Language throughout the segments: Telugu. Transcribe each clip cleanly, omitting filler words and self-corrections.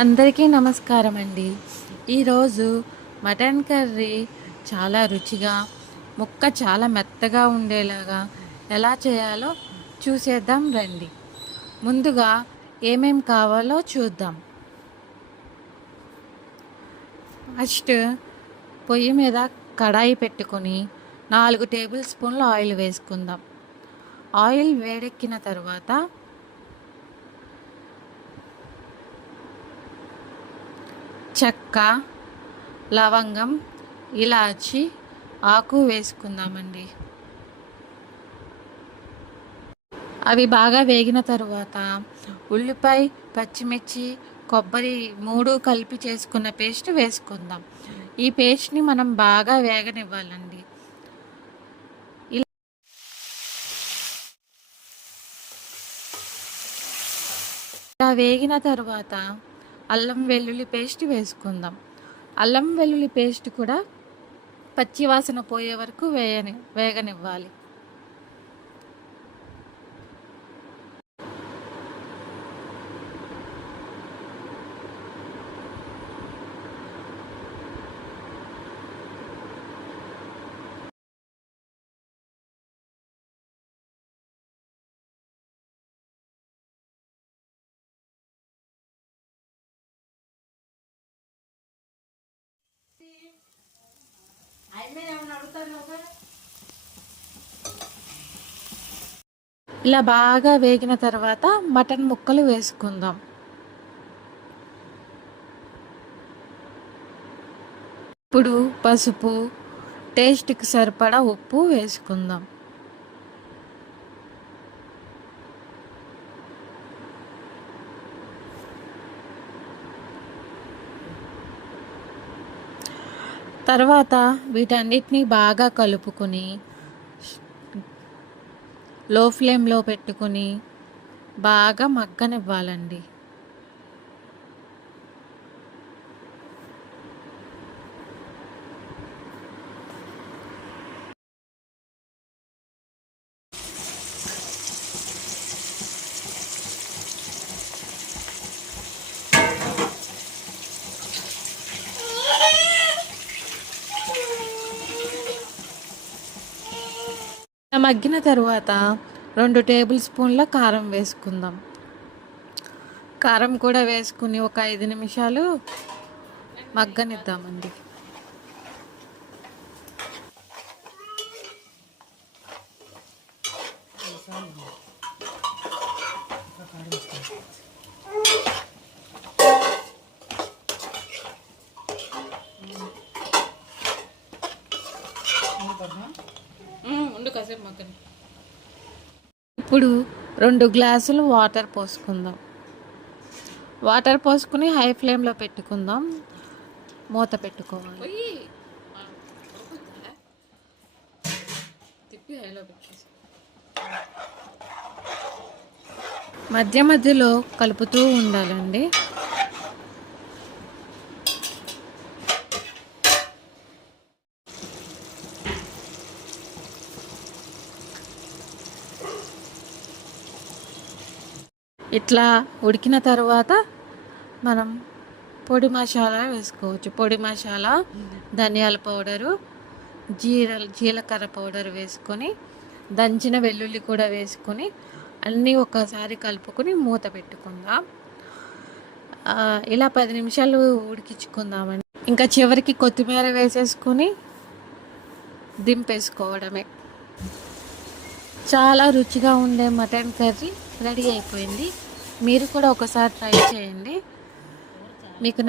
అందరికీ నమస్కారం అండి. ఈరోజు మటన్ కర్రీ చాలా రుచిగా, ముక్క చాలా మెత్తగా ఉండేలాగా ఎలా చేయాలో చూసేద్దాం రండి. ముందుగా ఏమేం కావాలో చూద్దాం. ఫస్ట్ పొయ్యి మీద కడాయి పెట్టుకొని 4 టేబుల్ స్పూన్ల ఆయిల్ వేసుకుందాం. ఆయిల్ వేడెక్కిన తర్వాత చెక్క, లవంగం, ఇలాచి, ఆకు వేసుకుందామండి. అవి బాగా వేగిన తరువాత ఉల్లిపాయ, పచ్చిమిర్చి, కొబ్బరి 3 కలిపి చేసుకున్న పేస్ట్ వేసుకుందాం. ఈ పేస్ట్ని మనం బాగా వేగనివ్వాలండి. ఇలా వేగిన తర్వాత అల్లం వెల్లుల్లి పేస్ట్ వేసుకుందాం. అల్లం వెల్లుల్లి పేస్ట్ కూడా పచ్చివాసన పోయే వరకు వేగనివ్వాలి. ఇలా బాగా వేగిన తర్వాత మటన్ ముక్కలు వేసుకుందాం. ఇప్పుడు పసుపు, టేస్ట్కి సరిపడా ఉప్పు వేసుకుందాం. తర్వాత వీటన్నిటిని బాగా కలుపుకొని లో ఫ్లేమ్లో పెట్టుకొని బాగా మగ్గనివ్వాలండి. మగ్గిన తర్వాత 2 టేబుల్ స్పూన్ల కారం వేసుకుందాం. కారం కూడా వేసుకుని ఒక 5 నిమిషాలు మగ్గనిద్దామండి. ఇప్పుడు 2 గ్లాసులు వాటర్ పోసుకుందాం. వాటర్ పోసుకుని హై ఫ్లేమ్లో పెట్టుకుందాం. మూత పెట్టుకోవాలి. మధ్య మధ్యలో కలుపుతూ ఉండాలండి. ఇట్లా ఉడికిన తర్వాత మనం పొడి మసాలా వేసుకోవచ్చు. పొడి మసాలా, ధనియాల పౌడరు, జీలకర్ర పౌడర్ వేసుకొని, దంచిన వెల్లుల్లి కూడా వేసుకొని అన్నీ ఒకసారి కలుపుకొని మూత పెట్టుకుందాం. ఇలా 10 నిమిషాలు ఉడికించుకుందామండి. ఇంకా చివరికి కొత్తిమీర వేసేసుకొని దింపేసుకోవడమే. చాలా రుచిగా ఉండే మటన్ కర్రీ రెడీ అయిపోయింది. మీరు కూడా ఒకసారి ట్రై చేయండి. మీకు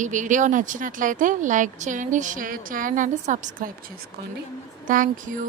ఈ వీడియో నచ్చినట్లయితే లైక్ చేయండి, షేర్ చేయండి అండ్ సబ్స్క్రైబ్ చేసుకోండి. Thank you.